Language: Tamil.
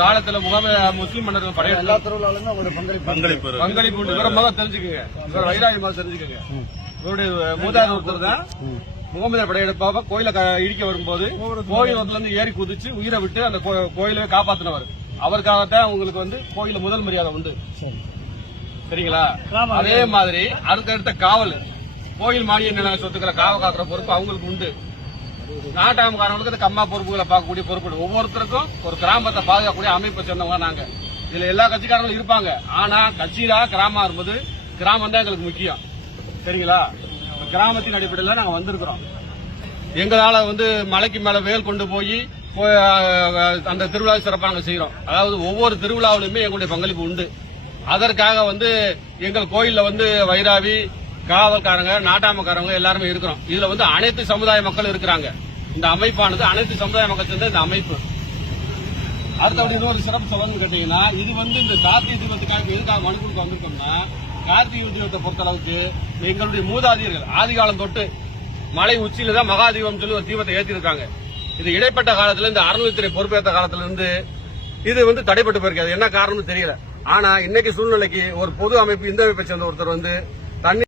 காலத்துல முஸ்லீம் மன்னர்கள் படையெடுத்து எல்லா திருவிழாலுமே ஒரு பங்களிப்பு விவரமாக தெரிஞ்சுக்கோங்க. வைராயமாக தெரிஞ்சுக்கோங்க. இவருடைய மூதாதையர் ஒருத்தர் தான் முகமது படையெடுப்பாக கோயில இடிக்க வரும்போது கோயில் இருந்து ஏறி குதிச்சு உயிரை விட்டு அந்த கோயிலை காப்பாத்தினவர். அவருக்காகத்தான் உங்களுக்கு வந்து கோயில முதல் மரியாதை உண்டு. சரிங்களா? அதே மாதிரி அடுத்த காவல் கோயில் மானிய நில சொத்துக்களை காக்கிற பொறுப்பு அவங்களுக்கு உண்டு. நாட்டாமக்காரங்களுக்கு அந்த கம்மா பொறுப்புகளை பார்க்கக்கூடிய பொறுப்பு. ஒவ்வொருத்தருக்கும் ஒரு கிராமத்தை பாதுகாக்கக்கூடிய அமைப்பை சேர்ந்தவங்க நாங்க. இதுல எல்லா கட்சிக்காரங்களும் இருப்பாங்க. ஆனா கட்சியில கிராமம் இருப்பது கிராமம் தான் எங்களுக்கு முக்கியம். சரிங்களா? கிராமத்தின் அடிப்படையில் நாங்க வந்திருக்கிறோம். எங்களால வந்து மலைக்கு மேல வேல் கொண்டு போய் அந்த திருவிழாவை சிறப்பாக செய்யறோம். அதாவது ஒவ்வொரு திருவிழாவிலுமே எங்களுடைய பங்களிப்பு உண்டு. அதற்காக வந்து எங்கள் கோயில்ல வந்து வைராவி காவல்காரங்க நாட்டாமக்காரங்க எல்லாருமே இருக்கிறோம். இதுல வந்து அனைத்து சமுதாய மக்கள் இருக்கிறாங்க. இந்த அமைப்பானது அனைத்து சமுதாய மக்கள் சேர்ந்த இந்த அமைப்பு. அடுத்தபடி இன்னொரு சிறப்பு சொல்லணும்னு கேட்டீங்கன்னா, இது வந்து இந்த கார்த்திகை தீபத்துக்காக எதுக்காக மனு கொடுக்க வந்திருக்கோம்னா, கார்த்திகை தீபத்தை பொறுத்தளவுக்கு எங்களுடைய மூதாதையர்கள் ஆதிகாலம் தொட்டு மலை உச்சியில தான் மகாதீபம் சொல்லி ஒரு தீபத்தை ஏற்றிருக்காங்க. இது இடைப்பட்ட காலத்துல இந்த அறநிலைத்துறை பொறுப்பேற்ற காலத்துல இருந்து இது வந்து தடைப்பட்டு போயிருக்காது. என்ன காரணம்னு தெரியல. ஆனா இன்னைக்கு சூழ்நிலைக்கு ஒரு பொது அமைப்பு இந்த அமைப்பை சேர்ந்த ஒருத்தர் வந்து தண்ணி